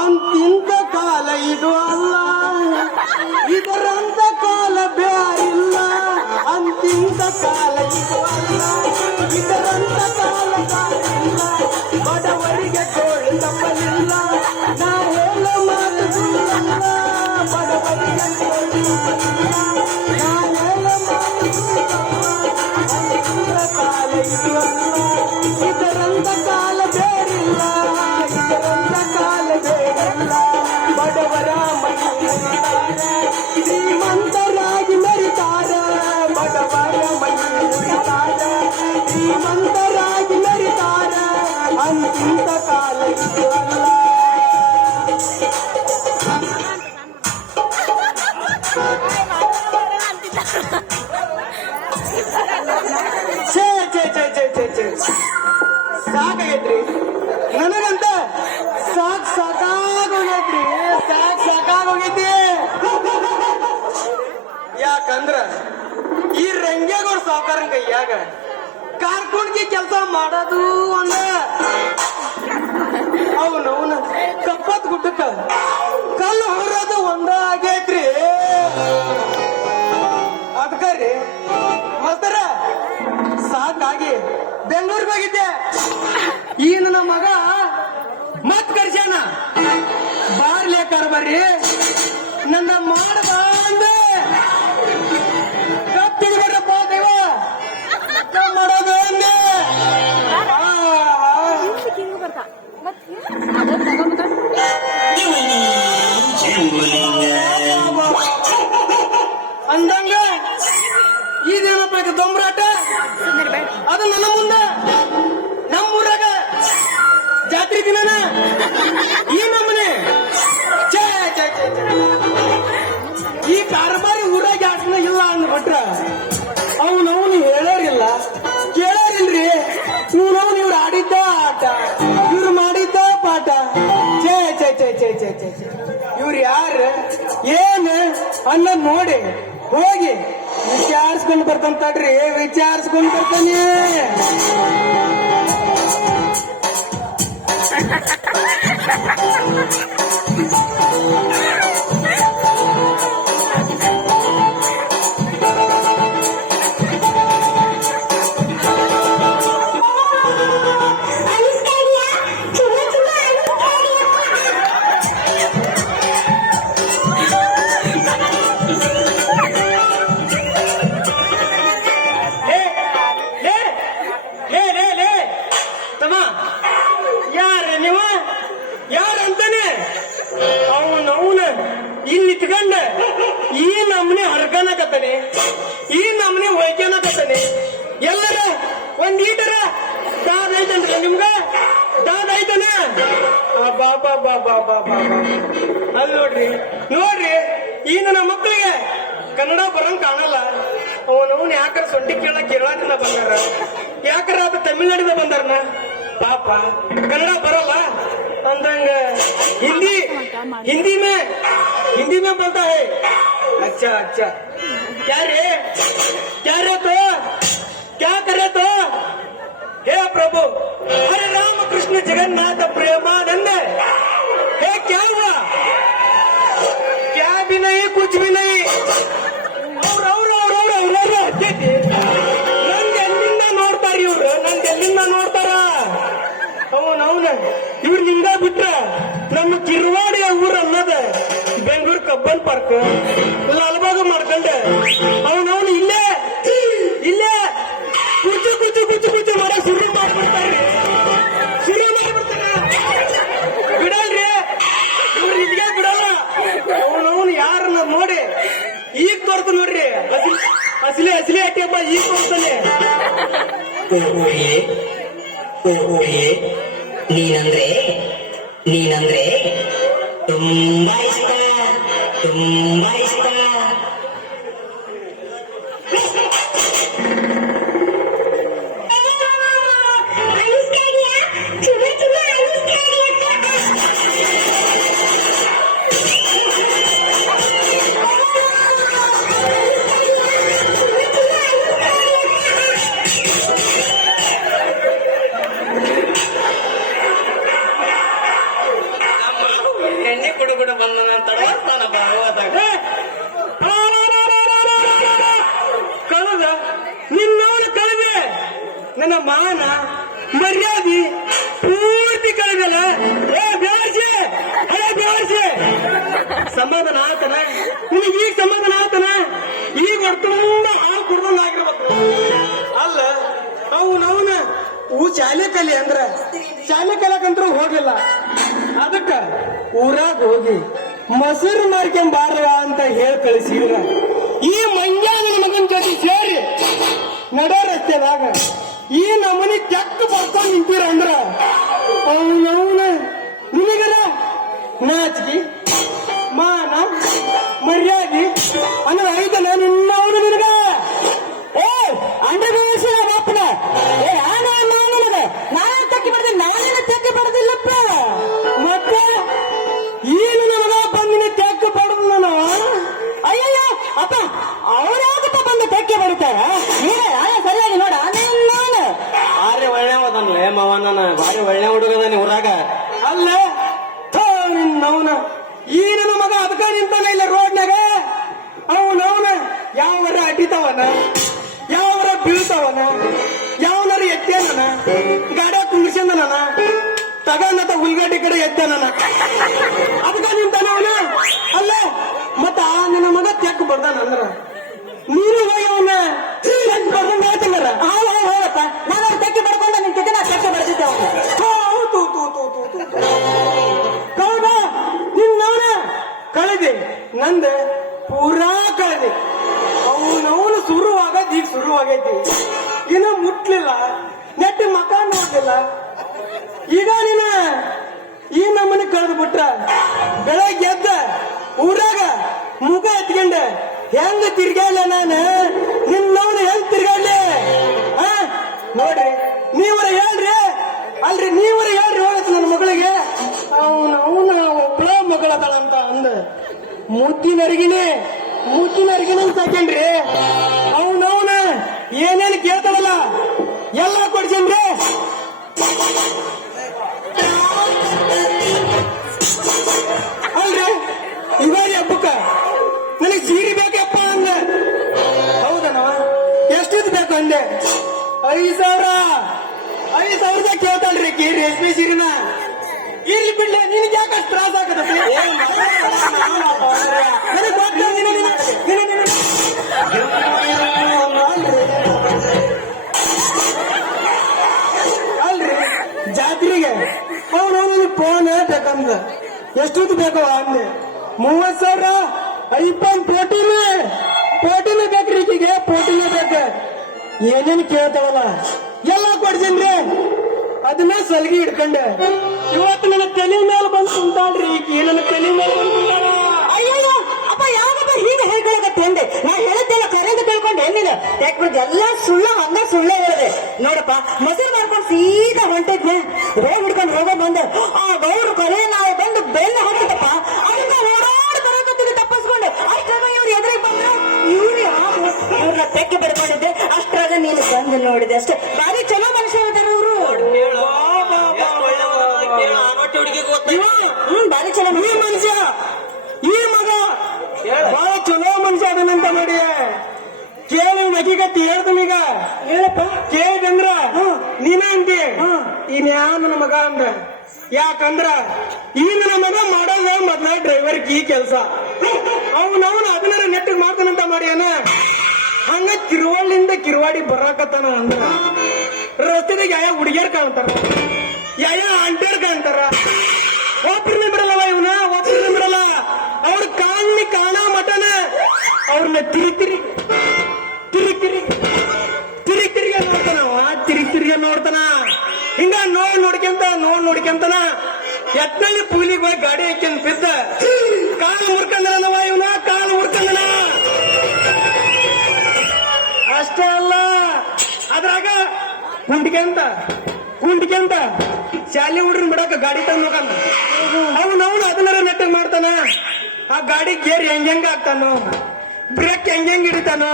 ಅಂತಿಂತ ಕಾಲ ಇದು ಅಲ್ಲ, ಇದರಂತ ಕಾಲ ಬ್ಯಾರಿಲ್ಲ. ಅಂತಿಂತ ಕಾಲ ಇದು ಅಲ್ಲ, ಇದರಂತ ಕಾಲ ಬ್ಯಾರಿಲ್ಲ. ಬಡವರಿಗೆ ತೋಳು ತಪ್ಪಲಿಲ್ಲ, ನಾ ಹೇಳೋ ಮಾತು ಸುಳ್ಳಲ್ಲ. ಬಡವರಿಗೆ ತೋಳು ತಪ್ಪಲಿಲ್ಲ, ನಾ ಹೇಳೋ ಮಾತು ಸುಳ್ಳಲ್ಲ. ಅಂತಿಂತ ಕಾಲ ಇದು ಅಲ್ಲ, ಇದರಂತ ಕಾಲ ಬೇರಿಲ್ಲ. ಇದರಂತ ಕಾಲ ಬೇರಿಲ್ಲ. ಬಡವರ ಮನೆ ಮುರಿತಾರೆ, ಶ್ರೀಮಂತರಾಗಿ ಮೆರಿತಾರೆ. ಬಡವರ ಮನೆ ಮುರಿತಾರೆ, ಶ್ರೀಮಂತರಾಗಿ ಮೆರಿತಾರೆ. ಅಂತಿಂತ ಕಾಲ ಇದು ಅಲ್ಲ. ಛೇ ಛೇ ಛೇ ಛೇ ಛೇ ಛೇ ಸಾಕಾಗೈತ್ರಿ ನನಗಂತ. ಸಾಕಾಗೋಗೈತ್ರಿ, ಸಾಕಾಗೋಗೈತಿ. ಯಾಕಂದ್ರ ಈ ರಂಗೇಗೌಡ ಸಾವುಕಾರನ ಕೈಯಾಗ ಕಾರ್ಕುಂಡ್ಗಿ ಕೆಲಸ ಮಾಡೋದು ಒಂದ, ಅವನವನ ಕಪ್ಪತ್ ಗುಡ್ಡಕ್ಕ ಕಲ್ಲು ಹೊರೋದು ಒಂದ ಆಗೈತ್ರಿ. ಅದಕ್ಕರಿ ಮಸ್ತರ ಸಾಕಾಗಿ ಬೆಂಗಳೂರಿಗೆ ಹೋಗಿದ್ದೆ. ಈ ನನ್ನ ಮಗ ಮತ್ ಕರ್ಸ್ಯಾನ, ಬಾರ್ಲೇಕಾರ ಬರ್ರಿ ನನ್ನ ಮಾಡಬ ಅಂದೆ. ಕಪ್ಪಿಡ್ಬೇಡ್ರಪ್ಪ ದೇವ ಮಾಡೋದು ಅಂದೆ. ಅಂದಂಗ ಇದೇನಪ್ಪ ಇದು ದೊಂಬರಾಟ? ಅದು ನನ್ನ ಮುಂದ ನಮ್ಮೂರಾಗ ಜಾತ್ರೆ ದಿನನ ಈ ನಮ್ಮನೆ ಛೇ ಛೇ ಛೇ ಛೇ. ಈ ಕಾರ್ಬಾರಿ ಊರಾಗ ಆಟನ ಇಲ್ಲ ಅಂದ್ಬಿಟ್ರ ಅವನವನು ಹೇಳೋರಿಲ್ಲ ಕೇಳೋರಿಲ್ರಿ. ಇವನವನು ಇವ್ರು ಆಡಿದ್ದ ಆಟ, ಇವ್ರು ಮಾಡಿದ್ದ ಪಾಠ. ಛೇ ಛೇ ಛೇ ಛೇ ಛೇ ಛೇ ಛೇ. ಇವ್ರು ಯಾರು ಏನ್ ಅನ್ನೋದ್ ನೋಡಿ ಹೋಗಿ ವಿಚಾರಿಸ್ಕೊಂಡು ಬರ್ತಾನೆ. ವಿಚಾರಿಸ್ಕೊಂಡು ಬರ್ತಾನೆ. ಇಲ್ಲಿತ್ಕೊಂಡ ಈ ನಮ್ನೆ ಹರ್ಕನಕತ್ತಾನೆ, ಈ ನಮ್ನೆ ಒಯ್ಕನಕತ್ತಾನೆ. ಎಲ್ಲರ ಒಂದ್ ಈಟರ ದಾದ ಐತನ್ರಿ ನಿಮ್ಗ? ದಾದ ಐತನ? ಬಾಬಾ ಬಾಬಾ ಬಾಬಾ ಅಲ್ಲಿ ನೋಡ್ರಿ ನೋಡ್ರಿ, ಈ ನನ್ನ ಮಕ್ಕಳಿಗೆ ಕನ್ನಡ ಬರಂಗ್ ಕಾಣಲ್ಲ. ಅವನವನ್ ಯಾಕರ ಸೊಂಡಿ ಕೇಳಕ್ ಕೇರಳದಿಂದ ಬಂದಾರ, ಯಾಕರ ಅದು ತಮಿಳ್ನಾಡಿಂದ ಬಂದಾರನ. ಪಾಪ ಕನ್ನಡ ಬರಲ್ಲ अंदंग हिंदी हिंदी में बोलता है। अच्छा अच्छा क्या रे तो क्या करे तो हे प्रभु हरे राम कृष्ण जगन्नाथ प्रेमानंद हे क्या हुआ? क्या भी नहीं कुछ भी नहीं। ನಂಗೆಲ್ಲಿಂದ ನೋಡ್ತಾರ ಇವ್ರು, ನಂಗೆಲ್ಲಿಂದ ನೋಡ್ತಾರ. ಅವನವನ ಇವ್ರನಿಂದ ಬಿಟ್ರ ನಮ್ಮ ಕಿರ್ವಾಡಿಯ ಊರ ಅನ್ನೋದ ಬೆಂಗಳೂರು ಕಬ್ಬನ್ ಪಾರ್ಕ್ ಲಾಲ್ಬಾಗ್ ಮಾಡ್ಕೊಂಡೆ. ಅವನವನು ಇಲ್ಲೇ ಇಲ್ಲೇ ಕುಚ್ಚು ಕುಚ್ಚು ಕುಚ್ಚು ಕುಚ್ಚು ಮರ ಶುರು ಮಾಡ್ಬಿಡ್ತಾರ್ರಿ, ಶುರು ಮಾಡ್ಬಿಡ್ತಾರ. ಬಿಡಲ್ರಿ ಇವ್ರು ಇಲ್ಲಿಗೆ ಬಿಡಲ್ಲ. ಅವನವನು ಯಾರನ್ನ ನೋಡಿ ಈಗ ತೋರ್ತ ನೋಡ್ರಿ, ಅಸಲಿ ಅಸಲಿ ಅಟ್ಟಿಯಪ್ಪ ಈಗ ತೋರ್ತಾನೆ. ನೀನಂದ್ರೆ ತುಂಬಾ ಇಷ್ಟ, ತುಂಬಾ ಇಷ್ಟ. ಹುಡುಗನ ಬಂದನ ತಡವಾಸ್ತಾನ ಭಾಗವತಾಗ ಕಳೆದ ನಿನ್ನವನ ಕಳೆದೆ ನನ್ನ ಮಾನ ಮರ್ಯಾದೆ ಪೂರ್ತಿ ಕಳೆದಲ್ಲ. ಏ ಬೇಸಿ ಸಮಾಧಾನ ಆತನ ನಿನಗೆ ಈಗ ಸಮಾಧಾನ ಆತನ. ಈಗ ಹೊರ ತುಂಬಾ ಹಾಲು ಕುಡ್ದಂಗ ಆಗಿರ್ಬೇಕು. ಅಲ್ಲ ಅವನ ಶಾಲೆ ಕಲಿ ಅಂದ್ರ ಶಾಲೆ ಕಲಿಯಕಂತೂ ಹೋಗಿಲ್ಲ. ಅದಕ್ಕ ಊರಾಗ ಹೋಗಿ ಮೊಸರು ಮಾರ್ಕೊಂಬಾರವ ಅಂತ ಹೇಳಿ ಕಳಿಸಿದ್ರ ಈ ಮಂಜಾನ ಮಗನ ಜೊತೆ ಸೇರಿ ನಡೋ ರಸ್ತೆದಾಗ ಈ ನಮನಿ ಕೆಕ್ಕ ಬರ್ಕೊಂಡು ನಿಂತೀರ ಅಂದ್ರ ಅವನವನ ನಿನಗರ ನಾಚಿಕೆ ಮಾನ ಮರ್ಯಾದೆ ಅನ್ನೋ ಐತನ ನಿನ್ನವನು ನಿನಗ. ಏ ಅಂಡ್ರ ಬಾಪನ ಏ ನಾನೇ ತೆಕ್ಕಿ ಬರ್ತೀನಿ, ನಾನೇನ ತೆಕ್ಕಿ ಬರೋದಿಲ್ಲಪ್ಪ. ಮತ್ತೆ ಈ ನನ್ನ ಮಗ ಬಂದಿನ ತೆಕ್ಕ ಬಡದು ನಾನು. ಅಯ್ಯಯ್ಯ ಅಪ್ಪ ಅವ್ರ್ಯಾಕಪ್ಪ ಬಂದು ತೆಕ್ಕೆ ಬರುತ್ತಾರ? ಸರಿಯಾಗಿ ನೋಡ ನಾನು ಭಾರಿ ಒಳ್ಳೆ ಹೋದನ್ಲೇ ಮಾವ, ನಾನು ಭಾರಿ ಒಳ್ಳೆ ಹುಡುಗದಾನೆ ಊರಾಗ. ಅಲ್ಲ ನಿನ್ನವನ ಈ ನನ್ನ ಮಗ ಅದಕ್ಕ ನಿಂತಾನ ಇಲ್ಲ ರೋಡ್ನಾಗ. ಅವನವನ ಯಾವರ ಅಡ್ಡಿತಾವನ, ಯಾವರ ಬೀಳ್ತಾವನ, ಯಾವನಾರ ಎತ್ತೇನ ಗಾಡಿ ಕುಂಡ್ರಿಸಂದನ ತಗನ್ನತ ಹುಲ್ಗಡ್ಡಿ ಕಡೆ ಎದ್ದಾನ. ಅದಕ್ಕ ನಿಂತಾನ ಅವನ. ಅಲ್ಲ ಮತ್ತ ನಿನ್ನ ಮಗ ತೆಕ್ ಬರ್ದಾನ ಅಂದ್ರ ನೀನು ಹೋಗಿ ಅವನ ಬರ್ದಂಗ ಹೇಳ್ತಿಲ್ಲ. ಹೋಗಪ್ಪ ನಾನು ತೆಕ್ಕಿ ಬಡ್ಕೊಂಡ ನಿಂತಿದ್ದೆ, ನಾ ತೆಕ್ಕೆ ಬರ್ತಿದ್ದೆ ಅವನ. ಹೌದಾ ನಿನ್ನವನ ಕಳೆದೆ ನಂದ ಪೂರಾ ಕಳೆದೆ. ಅವನವನು ಶುರುವಾಗದ್ ಈಗ ಶುರುವಾಗೈತಿ. ಇನ್ನು ಮುಟ್ಲಿಲ್ಲ, ನೆಟ್ಟಿ ಮಕ ನೋಡ್ಲಿಲ್ಲ. ಈಗ ನೀನ ಈ ನಮ್ಮನೆ ಕಳೆದು ಬಿಟ್ರ ಬೆಳಗ್ಗೆ ಎದ್ದ ಊರಾಗ ಮುಖ ಎತ್ಕೊಂಡೆ ಹೆಂಗ ತಿರ್ಗಾಡ್ಲ ನಾನು ನಿನ್ನವನು ಹೆಂಗ್ ತಿರ್ಗಾಡ್ಲಿ? ನೋಡ್ರಿ ನೀವರ ಹೇಳ್ರಿ, ಅಲ್ರಿ ನೀವರ ಹೇಳ್ರಿ ಹೋಗತ್ ನನ್ನ ಮಗಳಿಗೆ. ಅವನ ಒಬ್ಬಳ ಮಗಳದಾಳಂತ ಅಂದ ಮುತ್ತಿನರ್ಗಿನಿ ಸಾಕೇನ್ರಿ. ಅವನವನ ಏನೇನು ಕೇಳ್ತಾವಲ್ಲ ಎಲ್ಲ ಕೊಡ್ಸೇನ್ರಿ. ಅಲ್ರಿ ಯುಗಾದಿ ಹಬ್ಬಕ್ಕ ನನಗೆ ಸೀರೆ ಬೇಕಪ್ಪ ಅಂದ. ಹೌದನವ ಎಷ್ಟಿದ್ ಬೇಕು ಅಂದೆ. 5,000 ಕೇಳ್ತಾಳ್ರಿ ಕಿ ರೇಷ್ಮೆ ಸೀರಿನ. ಇರ್ಲಿ ಬಿಡ್ಲೆ ನಿನಗೆ ಯಾಕಷ್ಟು ತ್ರಾಸ ಆಗತ್ತೆ? ಅಲ್ರಿ ಜಾತ್ರೆಗೆ ಅವನವನಿಗೆ ಫೋನ್ ಬೇಕಂದ. ಎಷ್ಟೊತ್ತು ಬೇಕವ ಅಂದೆ. 30,000 ಐಫೋನ್ ಪೋಟಿನ ಬೇಕ್ರಿ ಈಗಿಗೆ, ಪೋಟಿನ ಬೇಕ. ಏನೇನು ಕೇಳ್ತಾವಲ್ಲ ಎಲ್ಲ ಕೊಡ್ಸೇನ್ರಿ. ಅದನ್ನ ಸಲ್ಗಿ ಹಿಡ್ಕೊಂಡೆ ಇವತ್ತು ನನ್ನ ತಲೆ ಮೇಲೆ ಬಂದು ಕುಂತಾಳ್ರಿ. ಈಗ ನನ್ನ ತಲೆ ಮೇಲೆ ಬಂದು ಕುಂತಾಳ. ಅಯ್ಯೋ ಅಪ್ಪ ಯಾವಪ್ಪ ಹೀಗೆ ಹೇಳ್ಕೊಳಕತ್ತೆ ಅಂದೆ. ನಾ ಹೇಳಿದ್ದೆಲ್ಲ ಕರೆಂಟ್ ತಿಳ್ಕೊಂಡೆ ಏನಿಲ್ಲ ಯಾಕೆ ಎಲ್ಲ ಹಂಗ ಸುಳ್ಳ ಹೇಳಿದೆ. ನೋಡಪ್ಪ ಮೊಸರು ಮಾಡ್ಕೊಂಡು ಸೀದಾ ಹೊಂಟಿದ್ನೆ, ರೋಡ್ ಹಿಡ್ಕೊಂಡು ಹೋಗೋ ಬಂದೆ. ಆ ಗೌಡ್ರು ಕರೆ ನಾವು ಬಂದು ಬೆಲ್ಲ ಹಾಕಿದಪ್ಪ. ಅದನ್ನ ಓಡಾಡಿ ಬರೋಕತ್ತಿಗೆ ತಪ್ಪಿಸ್ಕೊಂಡೆ. ಅಷ್ಟಾಗ ಇವ್ರು ಎದುರಿಗೆ ಬಂದ್ರು, ಇವ್ರನ್ನ ತೆಕ್ಕೆ ಬಡ್ಕೊಂಡಿದ್ದೆ. ಅಷ್ಟ್ರಾಗ ನೀನು ಬಂದು ನೋಡಿದೆ ಅಷ್ಟೇ. ಬಾರಿ ಚಲೋ ಮನುಷ್ಯ ಇದ್ದಾರೆ ಇವರು. ಬಾರಿ ಚಲೋ ಈ ಮನುಷ್ಯ ಈ ಮಗ ಬಹಳ ಚಲೋ ಮನುಷ್ಯ ಅದನ್ನಂತ ನೋಡಿ ಕೇಳಿ ನಗಿಗತ್ತಿ ಹೇಳ್ದನೀಗ. ಹೇಳಪ್ಪ ಕೇಳಿದಂದ್ರ ನೀನ ಅಂತಿ ಇನ್ಯಾ ನನ್ನ ಮಗ ಅಂದ. ಯಾಕಂದ್ರ ಈ ನನ್ನ ಮಗ ಮಾಡೋದ ಮೊದ್ಲ ಡ್ರೈವರ್ ಈ ಕೆಲಸ. ಅವನವನ ಅದನ್ನಾರ ನೆಟ್ಟಿಗೆ ಮಾಡ್ತಾನಂತ ಮಾಡ್ಯಾನ. ಹಂಗ ಕಿರುವಾಡಿ ಬರಾಕತ್ತಾನ ಅಂದ್ರ ರಸ್ತೆದಾಗ ಯಾವ ಹುಡುಗಿಯರ್ ಕಾಣ್ತಾರ, ಯಾವ ಆಂಟಿಯರ್ ಕಾಣ್ತಾರ. ಒಬ್ಬರನ್ನ ಬಿಡಲ್ಲವ ಇವನ, ಒಬ್ಬರನ್ನ ಬಿಡಲ್ಲ. ಅವ್ರ ಕಾಣ ಮಟನ ಅವ್ರನ್ನ ತಿರುಗಿ ನೋಡ್ತಾನವ. ತಿರುಗಿ ನೋಡ್ತಾನ. ಹಿಂಗ ನೋಡ್ಕೊಂತಾನ. ಎತ್ತಲ್ಲಿ ಪೂಲಿಗೆ ಹೋಗಿ ಗಾಡಿ ಹಾಕ್ಯಂತ ಬಿದ್ದ ಕಾಲು ಮುರ್ಕಂದನವ ಇವನ, ಕಾಲು ಮುರ್ಕಂದನ. ಅಷ್ಟೇ ಅಲ್ಲ, ಅದ್ರಾಗ ಕುಂಡ್ಕೆಂತ ಶಾಲೆ ಹುಡ್ರನ್ ಬಿಡಕ ಗಾಡಿ ತಂದು ಹೋಗಲ್ಲ. ಅವನವನು ಅದನ್ನಾರ ನೆಟ್ಟಗ್ ಮಾಡ್ತಾನ. ಆ ಗಾಡಿ ಗೇರ್ ಹೆಂಗ ಆಗ್ತಾನೋ, ಬ್ರೇಕ್ ಹೆಂಗ್ ಹಿಡಿತಾನೋ,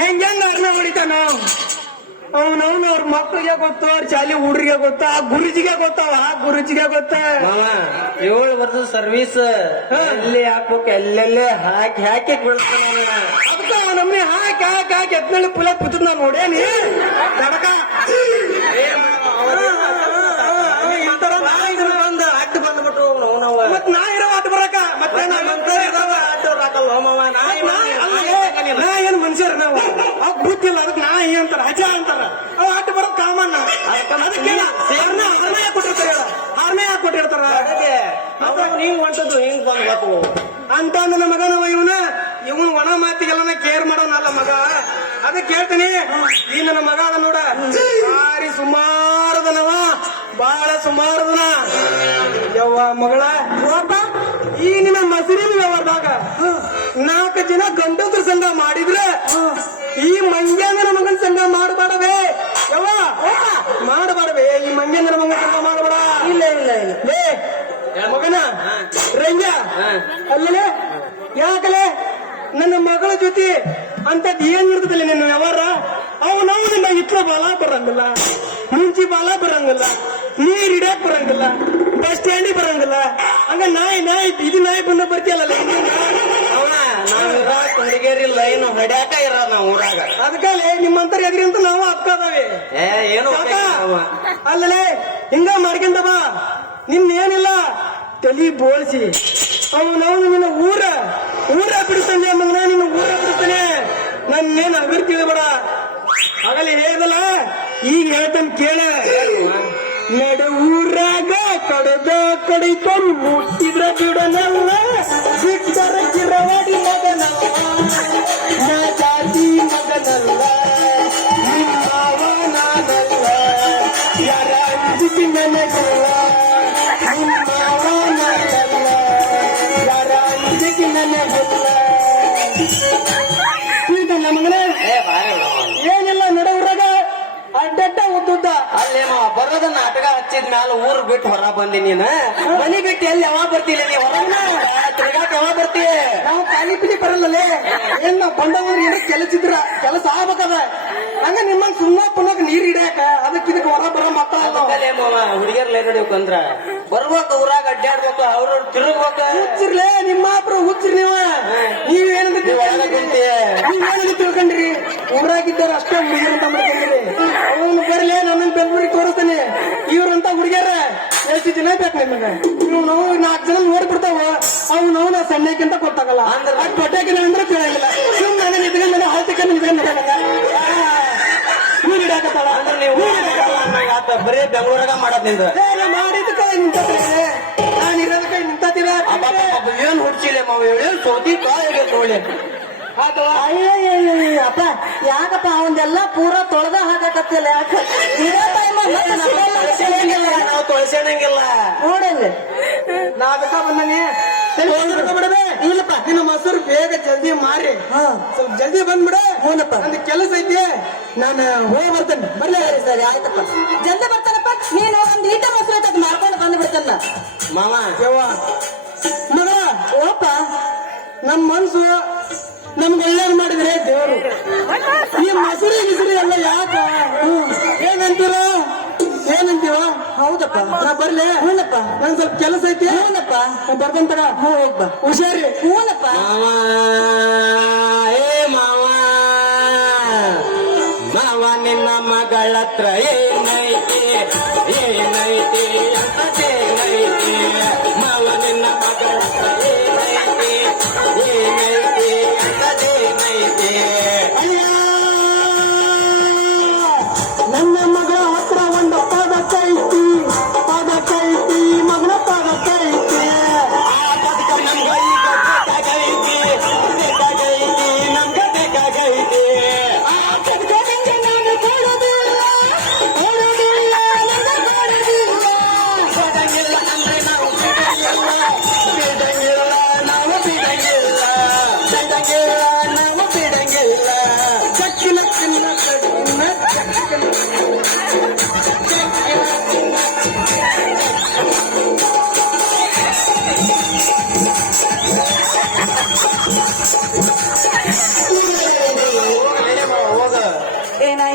ಹೆಂಗ್ ಅರ್ನ ಹೊಡಿತಾನೋ. ಅವನವನು ಅವ್ರ ಮಕ್ಳಿಗೆ ಗೊತ್ತು ಅವ್ರ ಶಾಲೆ ಹುಡುಗರಿಗೆ ಗೊತ್ತ ಆ ಗುರುಜಿಗೆ ಗೊತ್ತವ ಆ ಗುರುಜಿಗೆ ಗೊತ್ತ ಮಾವ 7 ವರ್ಷದ ಸರ್ವಿಸ್ ಎಲ್ಲಿ ಹಾಕ್ಬೇಕು ಎಲ್ಲೆಲ್ಲೇ ಹಾಕಿ ಹಾಕಿ ಬೀಳ್ತಾನ ಅದಕ್ಕ ನಮ್ಮನೆ ಹಾಕಿ ಹಾಕಿ ಹಾಕಿ ಎತ್ನಲ್ಲಿ ಪುಲ ಕೂತದ್ ನಾ ನೋಡೇನಿ ತಡಕ ಬಂದ ಅಡ್ಡ ಬಂದ್ಬಿಟ್ಟು ಮತ್ ನಾ ಇರೋ ಆಟ ಬರಕ ಮತ್ತೆ ನಾ ಏನ್ ಮನುಷ್ಯರ ನಾವು ಅವ್ ಬುದ್ಧಿಲ್ಲ ಅದಕ್ಕೆ ನಾ ಅಂತಾರ ಹಜ ಅಂತಾರ ಅವ್ ಆಟ ಬರೋದ್ ಕಾಮಣ್ಣ ಅದಕ್ಕೆ ಹಾರ್ನೇ ಕೊಟ್ಟಿರ್ತಾರ ಹಾರ್ನೇ ಯಾಕೆ ಕೊಟ್ಟಿರ್ತಾರ ಹಿಂಗ್ ಹೊಂಟದ್ದು ಹಿಂಗ್ ಬಂದ್ಬೇಕು ಅಂತ ನನ್ನ ಮಗನವ ಇವನು ಒಣ ಮಾತಿಗೆಲ್ಲ ಕೇರ್ ಮಾಡೋನಲ್ಲ ಮಗ ಅದಕ್ಕೆ ಹೇಳ್ತೀನಿ ಈ ನನ್ನ ಮಗ ಅದ ನೋಡ ಭಾರಿ ಸುಮಾರದನವ ಬಹಳ ಸುಮಾರದನ ಯವ್ವ ಮಗಳ ಈ ನಿನ್ನ ಮಸರಿನ ವ್ಯವಹಾರದಾಗ 4 ಜನ ಗಂಡದ್ರ ಸಂಘ ಮಾಡಿದ್ರೆ ಈ ಮಂಗ್ಯಾನ ಮಗನ ಸಂಘ ಮಾಡಬಾರವೇ ಯವ್ವ ಮಾಡಬಾರವೇ ಈ ಮಂಗ್ಯಾನ ಮಗನ ಸಂಘ ಮಾಡಬೇಡ ಇಲ್ಲ ಇಲ್ಲ ಇಲ್ಲ ಲೇ ಮಗನ ರಂಗ ಅಲ್ಲಲೇ ಯಾಕಲೆ ನನ್ನ ಮಗಳ ಜೊತೆ ಅಂತದ್ ಏನ್ ಇರ್ತದಲ್ಲ ನಿನ್ನ ವ್ಯವಹಾರ ಅವನವನಿಂದ ಇಟ್ಲ ಬಾಲ ಬರಂಗಿಲ್ಲ ಮುಂಚಿ ಬಾಲ ಬರಂಗಿಲ್ಲ ನೀರ್ ಹಿಡಿಯಕ್ ಬರಂಗಿಲ್ಲ ಬಸ್ ಸ್ಟ್ಯಾಂಡಿಗೆ ಬರಂಗಿಲ್ಲ ಹಂಗ ನಾಯಿ ಇದು ನಾಯಿ ಬಂದ ಬರ್ತೀಯಲ್ಲ ಅವನ ನಾವ್ ಹುಡುಗೇರಿ ಲೈನ್ ಹೊಡ್ಯಾಕ ಇರ ನಾವ್ ಊರಾಗ ಅದಕ್ಕಲ್ಲೇ ನಿಮ್ಮಂತರ ಎದ್ರಿಂತ ನಾವು ಅಕ್ಕದಾವೆ ಏನು ಅಲ್ಲಲೇ ಹಿಂಗ ಮಾಡ್ಕೊಂಡ ಬಾ ನಿನ್ನೇನಿಲ್ಲ ತಲಿ ಬೋಳ್ಸಿ ಅವನವನು ನಿನ್ನ ಊರ ಬಿಡ್ತಾನೆ ಮಗನ ನಿನ್ನ ಊರ ಬಿಡ್ತಾನೆ ನನ್ನೇನು ಅಗರ್ ತಿಳಿಬೇಡ ಆಗಲೇ ಹೇಳಿದಲ್ಲ ಈಗ ಹೇಳ್ತಾನೆ ಕೇಳ ನಡು ಊರಾಗ ಕಡದ ಕಡಿಕೊಂಡು ಮುಟ್ಟಿದ್ರ ಬಿಡನಲ್ಲ ಬಿಟ್ಟರ ಚಿರವಾಡಿ ಮಗನಲ್ಲ ನಾ ಜಾತಿ ಮಗನಲ್ಲ ನಿಮ್ಮವ ನಾನಲ್ಲ ಯಾರ ಅಂಜಿಕೆ ನನಗಲ್ಲ ನಿಮ್ಮವ ನಾನಲ್ಲ ಯಾರ ಅಂಜಿಕೆ ನನಗಲ್ಲ ಇದಲ್ಲ ಮಗನೇ ಏನಿಲ್ಲ ನಡು ಊರಾಗ ಅಡ್ಡಡ್ಡ ಉದ್ದುದ್ದ ಅಲ್ಲೇ ಬರೋದ ನಾಟಕ ಹಚ್ಚಿದ ಮ್ಯಾಲ ಊರ್ ಬಿಟ್ಟು ಹೊರ ಬಂದಿ ನೀನ ಮನಿ ಬಿಟ್ಟು ಎಲ್ಲಿ ಯಾವಾಗ ಬರ್ತಿಲ್ಲ ನೀ ಹೊರಗನ ತಿರ್ಗಾಕ ಯಾವಾಗ ಬರ್ತೀಯ ನಾವು ಖಾಲಿ ಪಿಲಿ ಬರಲ್ಲೇ ಏನ್ ನಾವು ಬಂದವ್ರು ಏನ ಕೆಲಸ ಆಗ್ಬೇಕದ ಹಂಗ ನಿಮ್ಮಂಗ್ ಸುಮ್ಮನೆ ಪುನಃ ನೀರ್ ಹಿಡಿಯಾಕ ಅದಕ್ಕೆ ಇದಕ್ಕೆ ಹೊರ ಬರೋ ಮಕ್ಕಳಲ್ಲ ಹುಡುಗಿಯರ್ ಲೈನ್ ಹೊಡಿಬೇಕು ಅಂದ್ರ ಬರ್ಬೇಕು ಊರಾಗ ಅಡ್ಡಾಡ್ಬೇಕು ಅವ್ರವ್ರು ತಿರುಗ್ಬೇಕು ಹುಚ್ಚಿರ್ಲೇ ನಿಮ್ಮ ಹುಚ್ಚಿರ್ ನೀವೇನಂತ ನೀವೇನಂತ ತಿಳ್ಕೊಂಡ್ರಿ ಊರಾಗಿದ್ದಾರ ಅಷ್ಟೇ ಹುಡುಗಿಯರ್ ಅಂತ ಮಾಡ್ಕೊಂಡ್ರಿ ಅವನು ಬರ್ಲಿ ನನ್ನ ಬೆಂಬಲಿಗೆ ತೋರಿಸ್ತಾನೆ ಇವ್ರಂತ ಹುಡುಗಿಯರ ಎಷ್ಟು ಜನ ಬೇಕು ನಿಮಗೆ ನೀವು ನಾವು 4 ಜನ ನೋಡ್ಬಿಡ್ತಾವ ಅವ್ನವನ ಸಣ್ಣಕ್ಕಿಂತ ಗೊತ್ತಾಗಲ್ಲ ಅಂದ್ರೆ ದೊಡ್ಡಕಿನ ಅಂದ್ರೆ ಕೇಳಂಗಿಲ್ಲ ಸುಮ್ಮನೆ ನಿಂತ್ಕೊಂಡ ಹಾಲ್ತಿಕೊಂಡು ನಿಂತ್ಕೊಂಡ ನೀರ್ ಹಿಡಾಕತ್ತಾಳ ಅಂದ್ರೆ ನೀವು ಬರೀ ಬೆಂಗಳೂರಾಗ ಮಾಡೋದ್ ನಿಂದ ಮಾಡಿದಕ್ಕ ನಿಂತೇ ನಾನು ಇರೋದಕ್ಕೆ ನಿಂತಿಲ್ಲ ಏನ್ ಹುಡ್ಸಿಲೆ ಮಾವ ಹೇಳಿ ಸೋತಿ ಕಾಯಿಗೆ ತೋಳಿ ಅಪ್ಪ ಯಾಕಪ್ಪ ಅವಂದೆಲ್ಲ ಪೂರಾ ತೊಳೆದ ಹಾಕಕತ್ತಿಲ್ಲ ಯಾಕ ನಾವು ತೊಳಸಣಂಗಿಲ್ಲ ನೋಡಲ್ಲಿ ನಾ ಅದಕ್ಕ ಬಂದನಿ ಬಿಡಬೇ ಇಲ್ಲಪ್ಪ ನಿನ್ನ ಮೊಸರು ಬೇಗ ಜಲ್ದಿ ಮಾರಿ ಸ್ವಲ್ಪ ಜಲ್ದಿ ಬಂದ್ಬಿಡ ಹೂನಪ್ಪ ನಂದು ಕೆಲಸ ಐತಿ ನಾನು ಹೋಗಿ ಬರ್ತೇನೆ ಬರ್ಲೇ ಸರಿ ಆಯ್ತಪ್ಪ ಜಲ್ದಿ ಬರ್ತಾನಪ್ಪ ನೀನು ಒಂದ್ ಈಟ ಮೊಸರು ಐತೆ ಅದ್ ಮಾಡ್ಕೊಂಡು ಬಂದು ಬಿಡ್ತೇನ ಮಾವ ಯವ್ವ ಮಗ ಓಪ ನಮ್ ಮನ್ಸು ನಮ್ಗೆ ಒಳ್ಳೇದ್ ಮಾಡಿದ್ರೆ ದೇವ್ರು ಈ ಮೊಸರು ಗಿಸರಿ ಎಲ್ಲ ಯಾಕ ಏನಂತೀರ ಏನಂತೀವ ಹೌದಪ್ಪ ನಾ ಬರ್ಲಿ ಹೂನಪ್ಪ ನನ್ ಸ್ವಲ್ಪ ಕೆಲಸ ಐತಿ ಹೂನಪ್ಪ ಬರ್ತಂತಾರ ಹೋಗ್ಬಾ ಹುಷಾರಿ ಹೂನಪ್ಪ ಮಾವ ಏ ಮಾವ ಮಾವ ನಿನ್ನ ಮಗಳತ್ರ ಏನೈತಿ ಅಂತದೇನೈತಿ ಮಾವ ನಿನ್ನ ಮಗಳತ್ರ ಏನೈತಿ ಅಂತದೇನೈತಿ ಅಯ್ಯ ನನ್ನ ಮಗಳ ಹತ್ರ ಒಂದು ಪದಕ ಐತಿ ಮಗನ ಪದಕ ಐತಿ ನಮ್ಗ ಈಗ ಬೇಕಾಗೈತಿ ನಮ್ಗ ಬೇಕಾಗೈತಿ ಬಿಡಂಗಿಲ್ಲ ಅಂದ್ರೆ ನಾವು ಬಿಡಂಗಿಲ್ಲ ನಾವು ಬಿಡಂಗಿಲ್ಲ ಚಕ್ಕಿನ ಚಿನ್ನ ಕಡಿನ